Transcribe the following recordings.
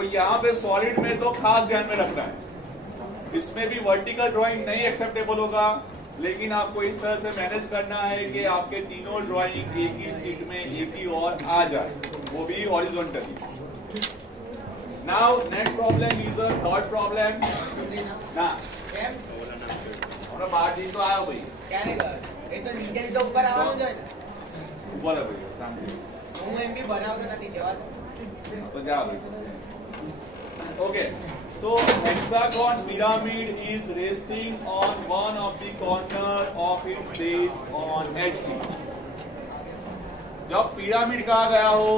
तो यहाँ पे सॉलिड में तो खास ध्यान में रखना है, इसमें भी वर्टिकल ड्राइंग नहीं एक्सेप्टेबल होगा, लेकिन आपको इस तरह से मैनेज करना है कि आपके तीनों ड्राइंग एक ही सीट में एक ही और आ जाए, वो भी horizontally. Now next problem is a third problem ना बाहर जी तो आया भाई क्या नहीं कर ये तो नीचे तो ऊपर આવવાનું જોઈએ ને ऊपर है भाई सामने હું એમ બી બનાવતો નથી જવા तो जा भाई। Okay, so hexagon pyramid is resting on one of the corner of its base on HP। जब पिरामिड कहा गया हो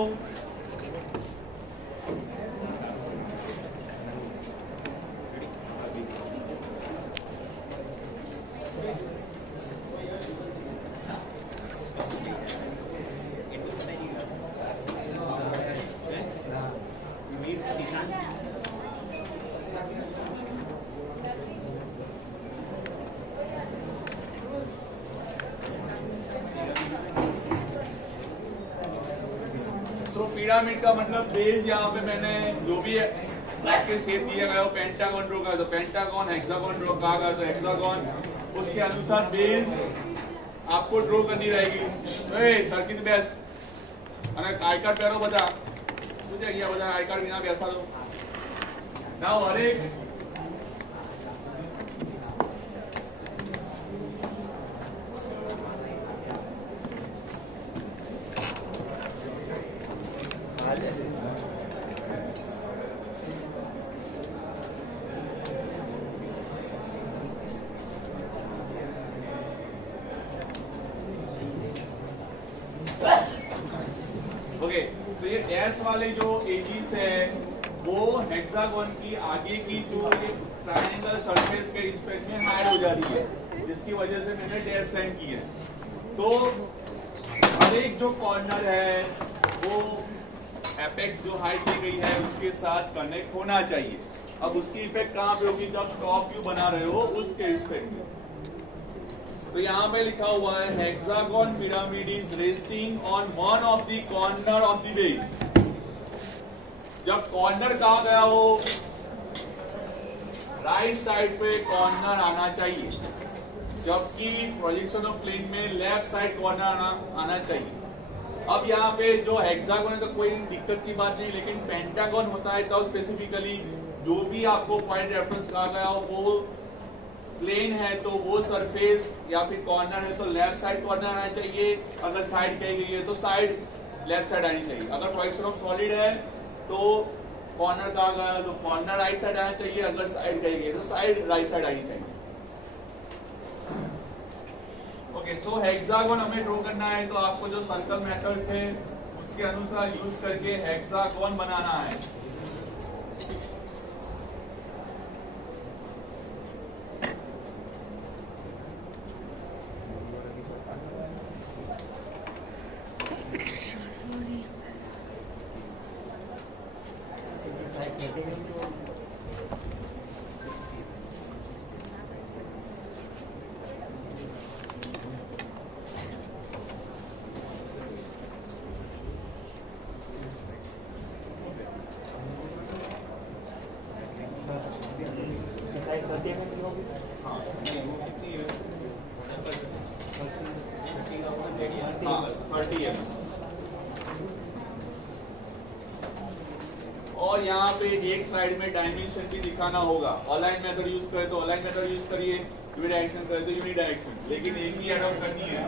पिरामिड का मतलब बेस, यहाँ पे मैंने जो भी ब्लॉक के शेप दिया गया हो, पेंटागन ड्रॉ करा तो पेंटागन, हेक्सागन ड्रॉ कहा गया तो हेक्सागन, उसके अनुसार बेस आपको ड्रॉ करनी रहेगी। सर्किट बेस અને આઈ કાર્ડ પહેરો બધા શું છે અહીંયા બધા આઈ કાર્ડ વિના બેસા દો ના હરેક तो ये डैश वाले जो एजिस है वो हेक्सागन की आगे की जो ट्रायंगल सरफेस के रिस्पेक्ट में हाइड हो जा रही है, जिसकी वजह से मैंने डैश लाइन की है। तो हर एक जो कॉर्नर है वो एपेक्स जो हाइट दी गई है उसके साथ कनेक्ट होना चाहिए। अब उसकी इफेक्ट कहाँ पे होगी, जब टॉप व्यू बना रहे हो उसके रिस्पेक्ट में। तो यहाँ पे लिखा हुआ है hexagon pyramid is resting on one of the corner of the base. जब कॉर्नर कहा गया हो राइट साइड पे कॉर्नर आना चाहिए, जबकि प्रोजेक्शन ऑफ प्लेन में लेफ्ट साइड कॉर्नर आना चाहिए। अब यहाँ पे जो हेक्सागन है तो कोई दिक्कत की बात नहीं, लेकिन पेंटागन होता है तो स्पेसिफिकली जो भी आपको पॉइंट रेफरेंस कहा गया हो वो प्लेन है तो वो सरफेस या फिर कॉर्नर है तो लेफ्ट साइड कॉर्नर आना चाहिए। अगर साइड कही गई है तो साइड लेफ्ट साइड आनी चाहिए। अगर प्रोजेक्शन ऑफ सॉलिड है तो कॉर्नर कहा गया तो कॉर्नर राइट साइड आना चाहिए, अगर साइड कही गई है तो साइड राइट साइड आनी चाहिए। ओके, सो हेक्सागन हमें ड्रॉ करना है तो आपको जो सर्कल मेथड्स है उसके अनुसार यूज करके हेक्सागन बनाना है। और यहाँ पे एक साइड में डायमेंशन भी दिखाना होगा। अलाइन मेथड यूज करें तो अलाइन मेथड यूज करिए, यूनि डायरेक्शन करें तो यूनि डायरेक्शन, लेकिन एक ही एडॉप्ट करनी है।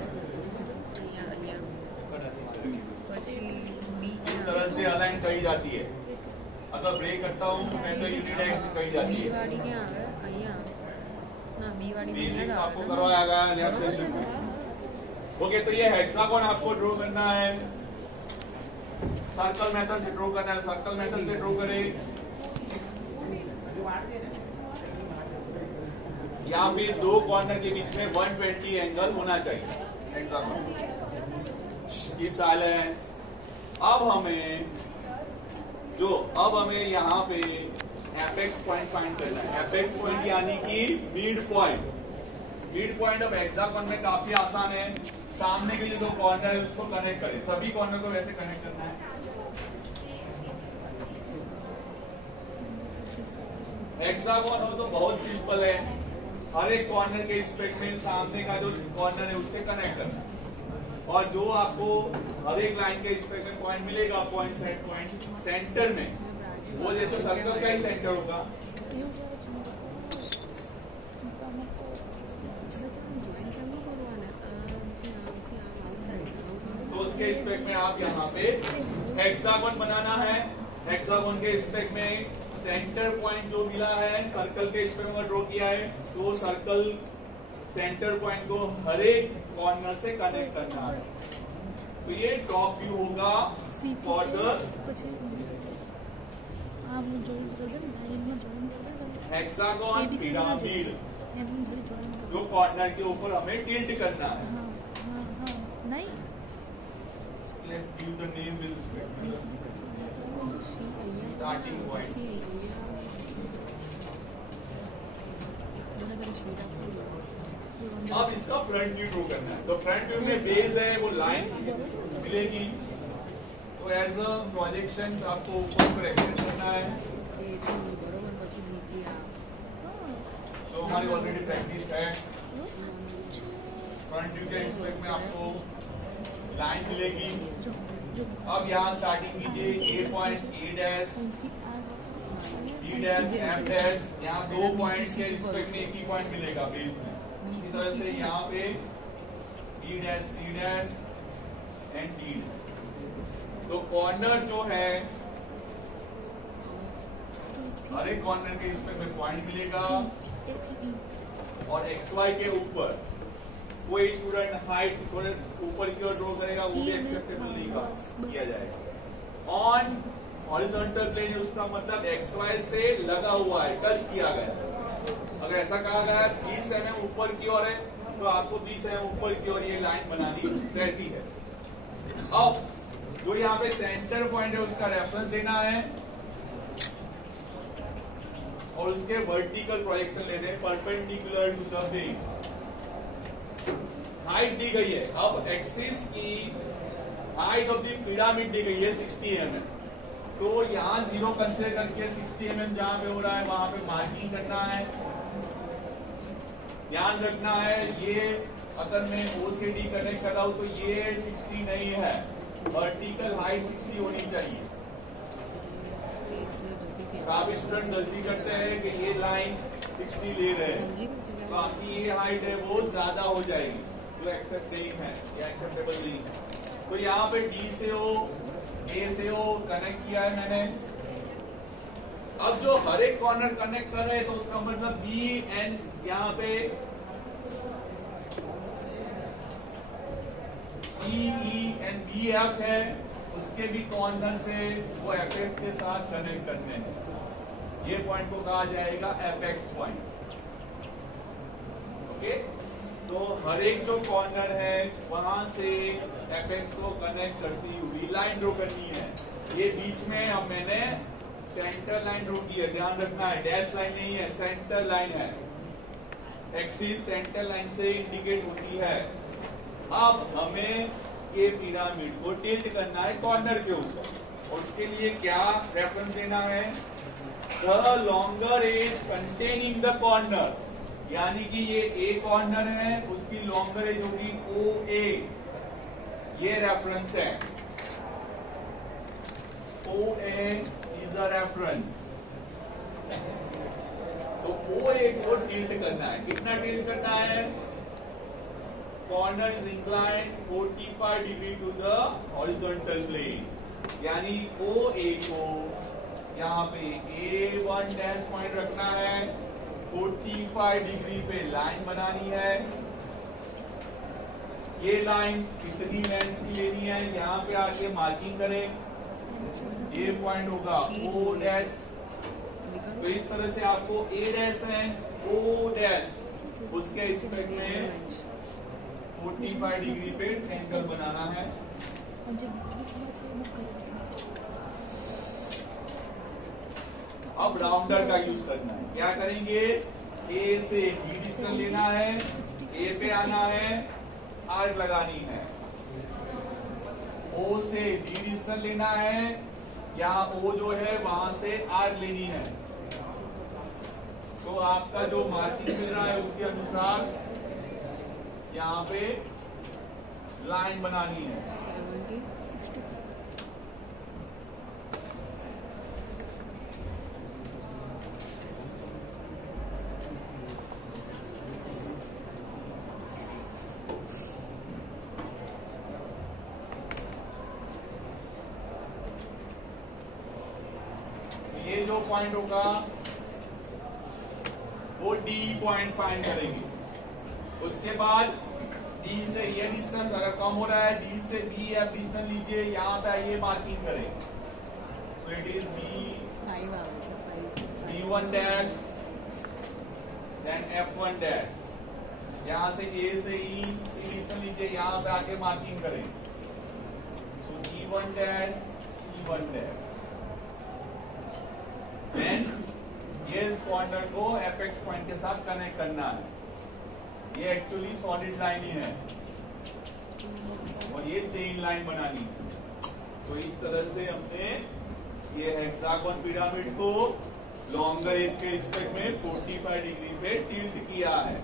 इस तरह से अलाइन कही जाती है। अगर ब्रेक करता हूँ तो मैं तो यूनि डायरेक्शन कही जाती है। आपको करवाया गया लेफ्ट सेक्शन में। ओके, तो ये हेक्सागन आपको ड्रॉ करना है, सर्कल मेथड से ड्रॉ करना है। सर्कल मेथड से ड्रॉ करें या फिर दो कॉर्नर के बीच में 120 एंगल होना चाहिए। Hexagon keep silence. अब हमें यहाँ पे एपेक्स पॉइंट फाइंड करना है। एपेक्स पॉइंट यानी कि mid point. Mid point of hexagon में काफी आसान है। सामने के जो दो कॉर्नर है उसको कनेक्ट करें, सभी कॉर्नर को वैसे कनेक्ट करना है। हेक्सागोन हो तो बहुत सिंपल है, हर एक कॉर्नर के रिस्पेक्ट में सामने का जो कॉर्नर है उससे कनेक्ट करना, और जो आपको हर एक लाइन के रिस्पेक्ट में पॉइंट मिलेगा, पॉइंट सेट पॉइंट सेंटर में, वो जैसे सर्कल का ही सेंटर होगा। तो उसके रिस्पेक्ट में आप यहाँ पे हेक्सागोन बनाना है। हेक्सागोन के रिस्पेक्ट में सेंटर पॉइंट जो मिला है, सर्कल के रिस्पेक्ट में ड्रॉ किया है, तो सर्कल सेंटर पॉइंट को हर एक कॉर्नर से कनेक्ट करना है। तो ये टॉप व्यू होगा फॉर द हेक्सागोन पिरामिड, जो कॉर्नर के ऊपर हमें टिल्ट करना है। नहीं Let's give the name with respect. Starting point. अब इसका फ्रंट व्यू ड्रॉ करना है। तो फ्रंट व्यू में बेस है, वो लाइन मिलेगी, तो एज अ प्रोजेक्शन आपको ऊपर पर एक्सटेंड करना है। तो हमारी ऑलरेडी प्रैक्टिस है। फ्रंट व्यू के रिस्पेक्ट में आपको लाइन मिलेगी। अब यहाँ स्टार्टिंग कीजिए, A point, A dash, B dash, F dash, यहाँ दो पॉइंट के रिस्पेक्ट में एक ही पॉइंट मिलेगा बेस में। इसी तरह से यहाँ पे B dash, C dash and D dash. तो कॉर्नर जो है, हर एक कॉर्नर के रिस्पेक्ट में पॉइंट मिलेगा, और एक्स वाई के ऊपर कोई स्टूडेंट हाइट थोड़े ऊपर की ओर ड्रॉ करेगा, वो भी एक्सेप्टेबल नहीं किया जाएगा। ऑन हॉरिजॉन्टल प्लेन है, उसका मतलब एक्स वाई से लगा हुआ है, टच किया गया। अगर ऐसा कहा गया 20 mm ऊपर की ओर है, तो आपको 20 mm ऊपर की ओर ये लाइन बनानी रहती है। अब जो यहाँ पे सेंटर पॉइंट है उसका रेफरेंस देना है, और उसके वर्टिकल प्रोजेक्शन लेने हैं perpendicular to the base. Height दी गई है, अब एक्सिस की हाइट ऑफ द पिरामिड दी गई है 60 mm, तो यहाँ 0 कंसिडर करके 60 mm जहां पे हो रहा है वहां पे मार्किंग करना है। ध्यान रखना है, ये अगर मैं O से D कनेक्ट कर रहा हूं तो ये 60 नहीं है, वर्टिकल हाइट 60 होनी चाहिए। काफी स्टूडेंट गलती करते हैं कि ये लाइन 60 ले रहे हैं, तो आपकी ये हाइट है वो ज्यादा हो जाएगी, जो एक्सेप्ट नहीं है या एक्सेप्टेबल नहीं है। तो यहाँ पे D से O, A से O कनेक्ट किया है मैंने। अब जो हर एक कॉर्नर कनेक्ट कर रहे हैं, तो उसका मतलब B एंड यहाँ पे C, E and B, F है, उसके भी कॉर्नर से वो एपेक्स के साथ कनेक्ट करने हैं। ये पॉइंट को कहा जाएगा एपेक्स पॉइंट। ओके, तो हर एक जो कॉर्नर है वहां से एपेक्स को कनेक्ट करती हुई लाइन ड्रॉ करनी है। ये बीच में अब मैंने सेंटर लाइन ड्रॉ की है, ध्यान रखना है, डैश लाइन नहीं है, सेंटर लाइन है। एक्सिस सेंटर लाइन से इंडिकेट होती है। अब हमें ये पिरामिड को टिल्ट करना है कॉर्नर के ऊपर, और उसके लिए क्या रेफरेंस देना है, the longer edge containing the corner, यानी कि ये ए कॉर्नर है, उसकी लॉन्गर एज होगी OA, ये रेफरेंस है। OA is a reference. तो OA को टिल्ट करना है, कितना टिल्ट करना है, corner is inclined 45 degree to the horizontal plane, यानी OA को यहाँ पे A1 डैश पॉइंट रखना है, 45 डिग्री पे लाइन बनानी है। ये लाइन कितनी लेंथ की लेनी है, यहाँ पे आके मार्किंग करें, ये पॉइंट होगा O डैश। तो इस तरह से आपको A डैश है, O डैश, उसके रिस्पेक्ट में 45 डिग्री पे एंगल बनाना है। अब राउंडर का यूज करना है, क्या करेंगे, A से B डिस्टेंस लेना है, A पे आना है, आर्क लगानी है। O से B डिस्टेंस लेना है, यहाँ O जो है वहां से आर्क लेनी है। तो आपका जो मार्किंग मिल रहा है उसके अनुसार यहाँ पे लाइन बनानी है। 70, 60। ये जो पॉइंट होगा वो डी पॉइंट फाइंड करेंगे। उसके बाद डी से ये डिस्टेंस अगर कम हो रहा है, डी से बी एफ डिस्टेंस लीजिए, यहाँ पे आइए मार्किंग करें। तो it is B1 dash then F1 dash. यहाँ से ए से ई सी डिस्टेंस लीजिए, यहाँ पे आके मार्किंग करें। सो E1 डैश C1 डैश। ये इस पॉइंटर को एपेक्स पॉइंट के साथ कनेक्ट करना है। ये एक्चुअली सॉलिड लाइन ही है और ये चेन लाइन बनानी है। तो इस तरह से हमने ये हेक्सागोन पिरामिड को लॉन्गर एज के रिस्पेक्ट में 45 डिग्री पे टिल्ट किया है।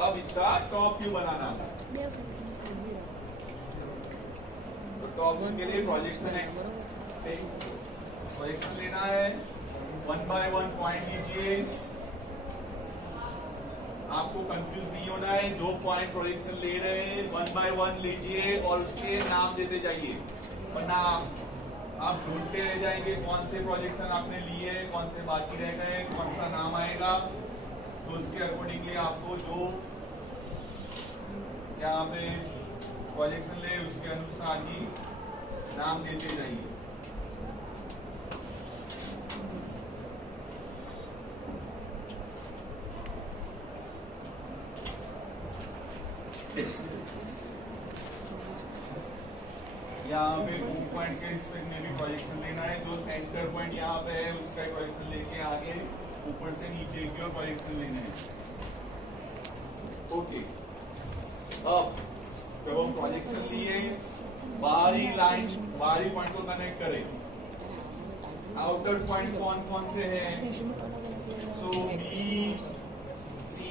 अब इसका टॉप व्यू बनाना है। तो टॉप व्यू के लिए प्रोजेक्शन लेना है। 1 बाय 1 पॉइंट लीजिए। आपको कंफ्यूज नहीं होना है, जो पॉइंट प्रोजेक्शन ले रहे हैं 1 बाय 1 लीजिए और उसके नाम देते जाइए, वरना आप ढूंढते रह जाएंगे कौन से प्रोजेक्शन आपने लिए, कौन से बाकी रह गए, कौन सा नाम आएगा। तो उसके अकॉर्डिंगली आपको जो यहाँ पे प्रोजेक्शन ले उसके अनुसार ही नाम देते जाइए। यहाँ पे 2 पॉइंट के रिस्पेक्ट में भी प्रोजेक्शन लेना है। जो सेंटर पॉइंट यहाँ पे है उसका प्रोजेक्शन लेके आगे ऊपर से नीचे की ओर प्रोजेक्शन लेना है। ओके, अब जब हम प्रोजेक्शन लिए, बाहरी लाइन, बाहरी पॉइंट को कनेक्ट करें। आउटर पॉइंट कौन कौन से हैं? सो बी, सी,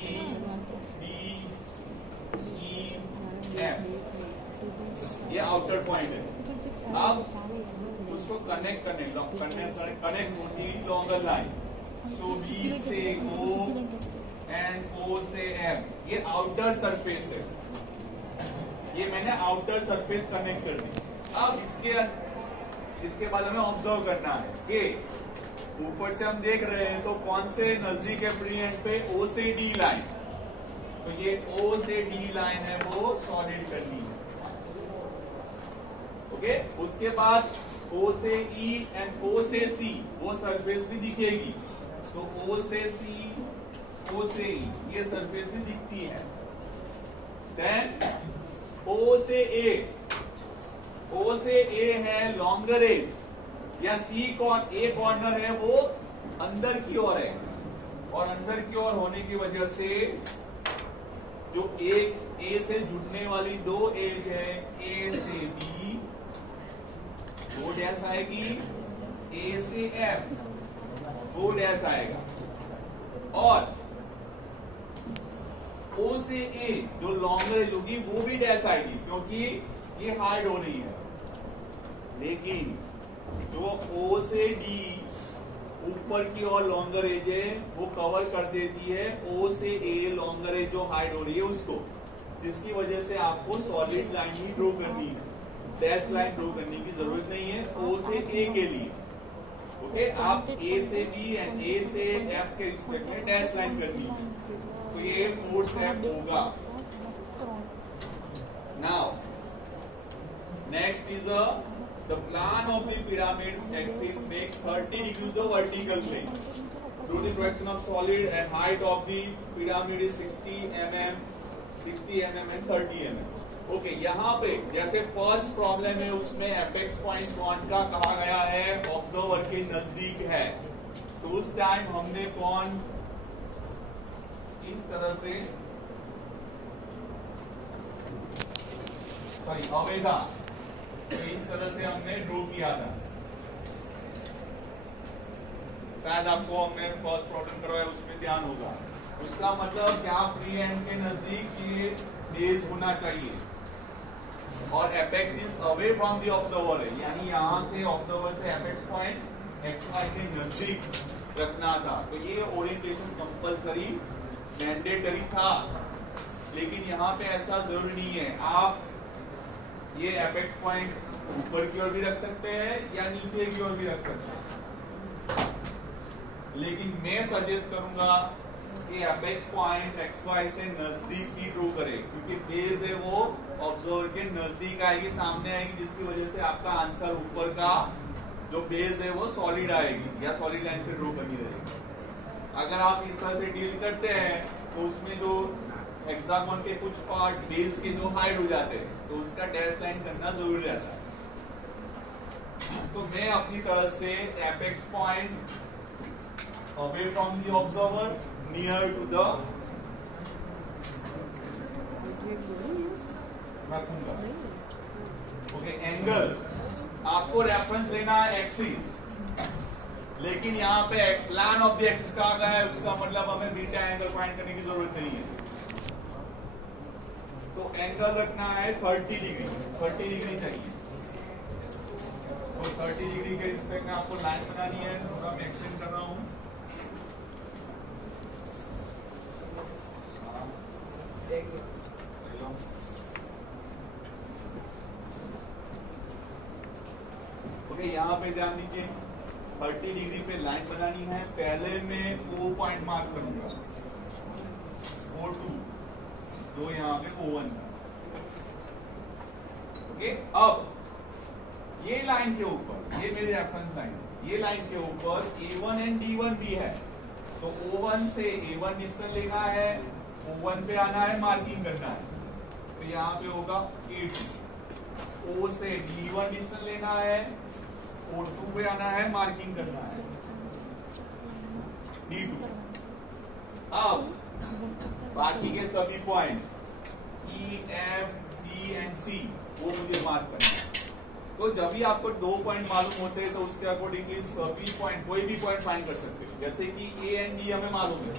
डी, ई, एफ, ये आउटर पॉइंट है। अब उसको कनेक्ट कनेक्ट होती लॉन्गर लाइन। सो बी से ओ एंड ओ से एफ, ये आउटर सरफेस है। ये मैंने आउटर सरफेस कनेक्ट कर दी। अब इसके बाद हमें ऑब्जर्व करना है कि ऊपर से हम देख रहे हैं तो कौन से नजदीक है फ्री एंड पे, ओ से डी लाइन। तो ये ओ से डी लाइन है वो सॉलिड करनी है। ओके, उसके बाद O से E एंड O से C वो सरफेस भी दिखेगी। तो O से C, O से E ये सरफेस भी दिखती है। देन O से A, O से A है लॉन्गर एज या C A कॉर्नर है वो अंदर की ओर है, और अंदर की ओर होने की वजह से जो A से जुड़ने वाली 2 एज है A से B, 2 डैश आएगी, A से F 2 डैश आएगा, और O से A जो लॉन्गर एज होगी वो भी डैश आएगी क्योंकि ये हाइड हो रही है। लेकिन जो O से D ऊपर की ओर लॉन्गर एज है वो कवर कर देती है O से A लॉन्गर एज जो हाइड हो रही है उसको, जिसकी वजह से आपको सॉलिड लाइन ही ड्रॉ करनी है, डैश लाइन ड्रॉ करने की जरूरत नहीं है O से A के लिए। ओके, आप A से B एंड A से F के रिस्पेक्ट में डैश लाइन करनी है। तो ये 4th स्टेप होगा। Now next is the plan of the pyramid axis makes 30 degrees the vertical plane. Due to the projection of solid and height of the pyramid is 60 mm and 30 mm. Okay, यहाँ पे जैसे first problem है उसमें apex point कौन का कहा गया है, ऑब्जर्वर के नजदीक है। तो उस टाइम हमने कौन इस तरह से अवेगा तो इस तरह से हमने ड्रॉ किया था। शायद आपको हमने फर्स्ट प्रॉब्लम करवाया उसमें ध्यान होगा। उसका मतलब क्या फ्री एंड के नजदीक ये बेस होना चाहिए और apex is away from the observer है, यानी यहाँ से ऑब्जर्वर से एपेक्स पॉइंट एक्स वाई के नजदीक रखना था। तो ये ओरिएंटेशन कंपलसरी मैंडेटरी था, लेकिन यहाँ पे ऐसा जरूरी नहीं है। आप ये एपेक्स पॉइंट ऊपर की ओर भी रख सकते हैं या नीचे की ओर भी रख सकते हैं, लेकिन मैं सजेस्ट करूंगा कि एपेक्स पॉइंट एक्स वाई से नजदीक ही ड्रॉ करें, क्योंकि बेस है वो ऑब्जर्वर के नजदीक आएगी, सामने आएगी, जिसकी वजह से आपका आंसर ऊपर का जो बेस है वो सॉलिड आएगी या सॉलिड लाइन से ड्रॉ करनी रहेगी। अगर आप इस तरह से डील करते हैं तो उसमें जो हेक्सागोन के कुछ पार्ट बेस के जो हाइड हो जाते हैं, तो उसका डैश लाइन करना जरूरी रहता है। तो मैं अपनी तरफ से apex point away from the observer near to the रखूंगा। ओके, एंगल आपको रेफरेंस लेना है एक्सिस, लेकिन यहाँ पे प्लान ऑफ द एक्सिस कहा गया है, उसका मतलब हमें बीटा एंगल फाइंड करने की जरूरत नहीं है। तो एंगल रखना है 30 डिग्री, 30 डिग्री चाहिए। तो 30 डिग्री के रिस्पेक्ट में आपको लाइन बनानी है, थोड़ा मैं एक्सटेंड कर रहा हूँ। ओके, यहाँ पे ध्यान दीजिए, 30 डिग्री पे लाइन बनानी है। पहले मैं O पॉइंट मार्क करूंगा, O2, जो यहाँ पे O1। ओके, अब ये लाइन के ऊपर, ये मेरी रेफरेंस लाइन है, ये लाइन के ऊपर A1 एंड D1 भी है। तो O1 से A1 डिस्टेंस लेना है, O1 पे आना है, मार्किंग करना है। तो यहाँ पे होगा A2। O से D1 डिस्टेंस लेना है, O2 पे आना है, मार्किंग करना है, D2। अब बाकी के सभी point E, F, D and C वो मुझे मार्क करना है। तो जब भी आपको 2 पॉइंट मालूम होते हैं तो उसके अकॉर्डिंगली सभी पॉइंट, कोई भी पॉइंट फाइंड कर सकते हैं। जैसे कि A एंड D हमें मालूम है,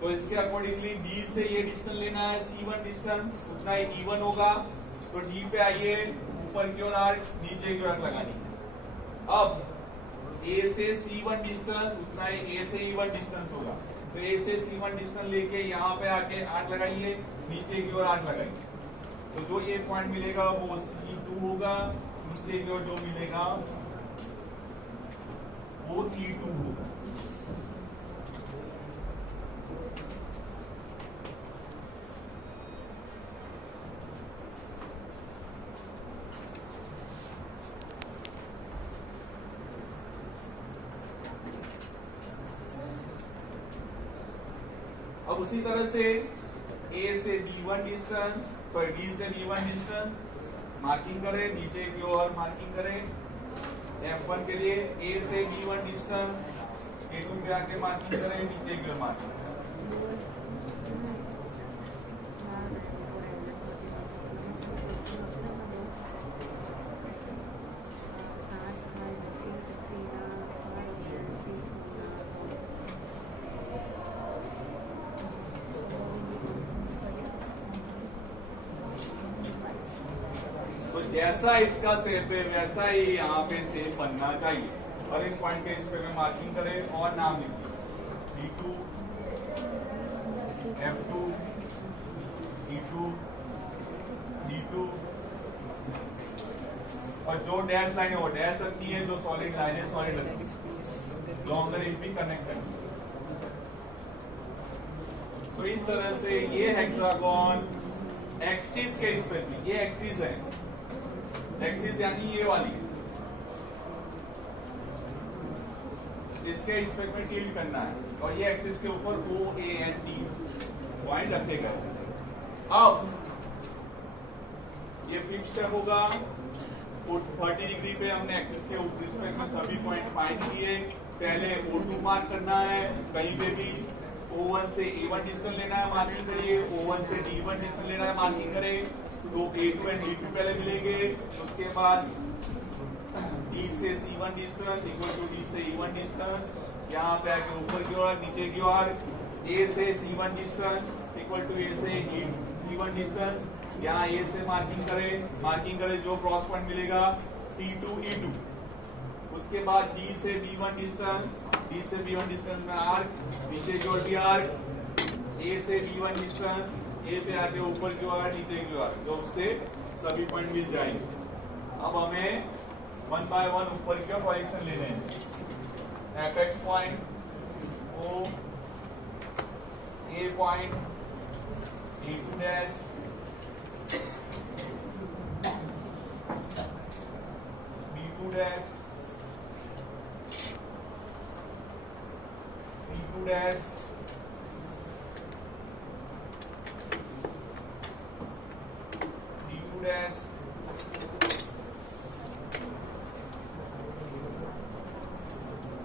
तो इसके अकॉर्डिंगली D से ये डिस्टेंस लेना है, C1 डिस्टेंस, उतना ही E1 होगा। तो D पे आइए, ऊपर की ओर आर्क, नीचे की ओर आर्क लगानी है। अब A से C1 डिस्टेंस, उतना ही A से E1 डिस्टेंस होगा। तो A से C1 डिस्टेंस लेके यहाँ पे आके आर्क लगाइए, नीचे की ओर आर्क लगाइए। तो जो ये पॉइंट मिलेगा वो C2 होगा, नीचे की ओर जो मिलेगा वो E2 होगा। अब उसी तरह से A से D1 डिस्टेंस, सॉरी D से D1 डिस्टेंस मार्किंग करें, नीचे की ओर मार्किंग करें। F1 के लिए A से D1 डिस्टेंस, A2 पे आके मार्किंग करें, नीचे की ओर मार्किंग करें। जैसा इसका शेप है वैसा ही यहाँ पे शेप बनना चाहिए। और इन पॉइंट के इस पे में मार्किंग करें और नाम लिखिए, D2, F2, E2, D2। और जो डैश लाइन है वो डैश रखनी है, जो सॉलिड लाइन है सॉलिड रखनी है, लॉन्गर इफ भी कनेक्ट करनी है। तो इस तरह से ये हेक्सागोन एक्सिस के इस पे, ये एक्सिस है, एक्सिस यानी ये वाली, इसके रिस्पेक्ट में टिल्ट करना है और ये एक्सिस के ऊपर O, A and T point रखे गए। अब ये फिक्स स्टेप होगा, 30 डिग्री पे हमने एक्सिस के रिस्पेक्ट में सभी पॉइंट फाइंड किए। पहले O2 मार्क करना है, कहीं पे भी O1 से A1 डिस्टेंस लेना है, मार्किंग करिए। O1 से D1 डिस्टेंस लेना है, मार्किंग करें। तो A2 एंड D2 पहले मिलेंगे, उसके बाद D से C1 distance equal to D से E1 डिस्टेंस, यहाँ पे आके ऊपर की ओर नीचे की ओर ए से C1 डिस्टेंस इक्वल टू ए से E1 डिस्टेंस, यहाँ ए से मार्किंग करे जो क्रॉस पॉइंट मिलेगा C2 E2। उसके बाद D से B1 डिस्टेंस, D से B1 डिस्टेंस में आर्क, नीचे की ओर भी आर्क, A से B1 डिस्टेंस, ए पे आके ऊपर की ओर नीचे की ओर, जो उससे सभी पॉइंट मिल जाएंगे। अब हमें 1 बाय 1 ऊपर के प्रोजेक्शन लेने हैं। Apex point O, A point, E2 dash, B2 dash, C2 dash, D2 dash,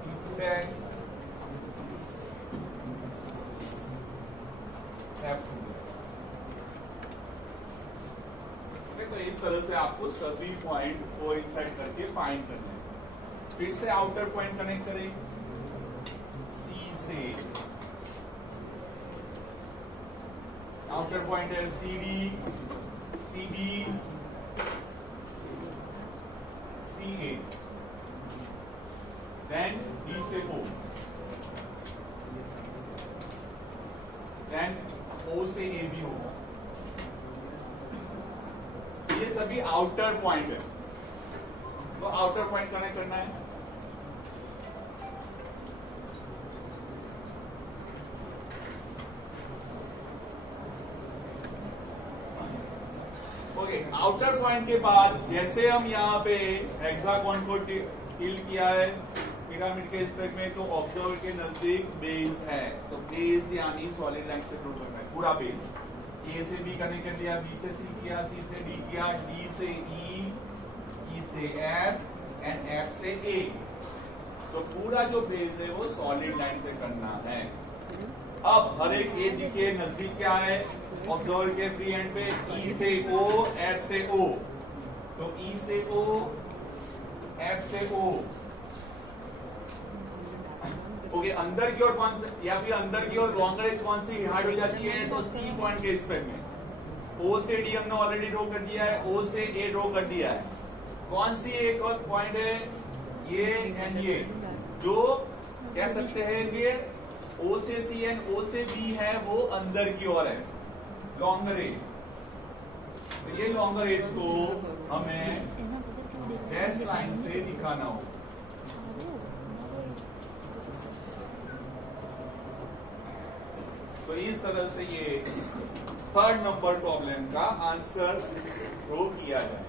E2 dash, F2 dash. तो इस तरह से आपको सभी पॉइंट कोइंसाइड करके फाइंड करने हैं। फिर से आउटर पॉइंट कनेक्ट करें C से, आउटर पॉइंट है CD, CB, CA, then D से O, देन O से AB होगा। ये सभी आउटर पॉइंट है, तो आउटर पॉइंट कनेक्ट करना है। ओके, आउटर पॉइंट के बाद जैसे हम यहाँ पे हेक्सागोन को टिल किया है पिरामिड के स्पेक्ट में, तो ऑब्जर्वर के नजदीक बेस है, तो बेस यानी सॉलिड लाइन से ड्रॉ करना है पूरा बेस। ए से बी कनेक्ट कर दिया, बी से सी किया, सी से डी किया, डी से ई, ई से एफ एंड एफ से ए। तो पूरा जो बेस है वो सॉलिड लाइन से करना है। अब हर एक ए के नजदीक क्या है ऑब्जर्वर के फ्री एंड पे, ई से ओ, एफ से ओ, तो ई से ओ, एफ से ओ। ओके, अंदर की ओर कौन सा या फिर अंदर की ओर लॉन्गर एज कौन सी हार्ड हो जाती है, तो सी पॉइंट के स्पेक्ट में। ओ से डी हमने ऑलरेडी ड्रॉ कर दिया है, ओ से ए ड्रॉ कर दिया है। कौन सी एक और पॉइंट है, ये एंड ये, जो कह सकते हैं ये ओ से सी एंड ओ से बी है, वो अंदर की ओर है, लॉन्गर एज। तो ये लॉन्गर एज को हमें डैश लाइन से दिखाना होगा। तो इस तरह से ये 3rd नंबर प्रॉब्लम का आंसर ड्रॉ किया जाए।